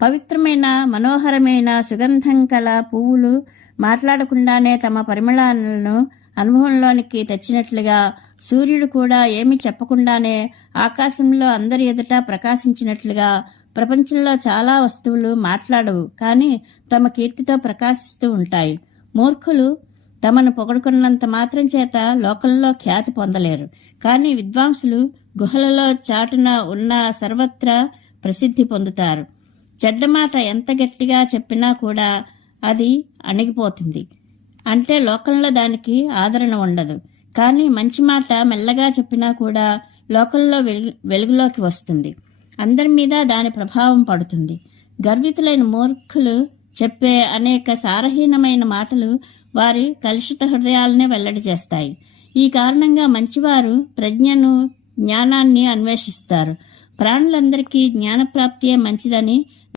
పవిత్రమైన మనోహరమైన సుగంధం కల పువ్వులు మాట్లాడకుండానే తమ పరిమళాలను అనుభవంలోనికి తెచ్చినట్లుగా సూర్యుడు కూడా ఏమీ చెప్పకుండానే ఆకాశంలో అందరి ఎదుట ప్రకాశించినట్లుగా ప్రపంచంలో చాలా వస్తువులు మాట్లాడవు, కానీ తమ కీర్తితో ప్రకాశిస్తూ ఉంటాయి. మూర్ఖులు తమను పొగడుకున్నంత మాత్రం చేత లోకంలో ఖ్యాతి పొందలేరు, కానీ విద్వాంసులు గుహలలో చాటున ఉన్న సర్వత్రా ప్రసిద్ధి పొందుతారు. చెడ్డ మాట ఎంత గట్టిగా చెప్పినా కూడా అది అణిగిపోతుంది, అంటే లోకంలో దానికి ఆదరణ ఉండదు. కానీ మంచి మాట మెల్లగా చెప్పినా కూడా లోకంలో వెలుగులోకి వస్తుంది, అందరి మీద దాని ప్రభావం పడుతుంది. గర్వితులైన మూర్ఖులు చెప్పే అనేక సారహీనమైన మాటలు వారి కలుషిత హృదయాలనే వెల్లడి చేస్తాయి. ఈ కారణంగా మంచివారు ప్రజ్ఞను, జ్ఞానాన్ని అన్వేషిస్తారు. ప్రాణులందరికీ జ్ఞానప్రాప్తియే మంచిదని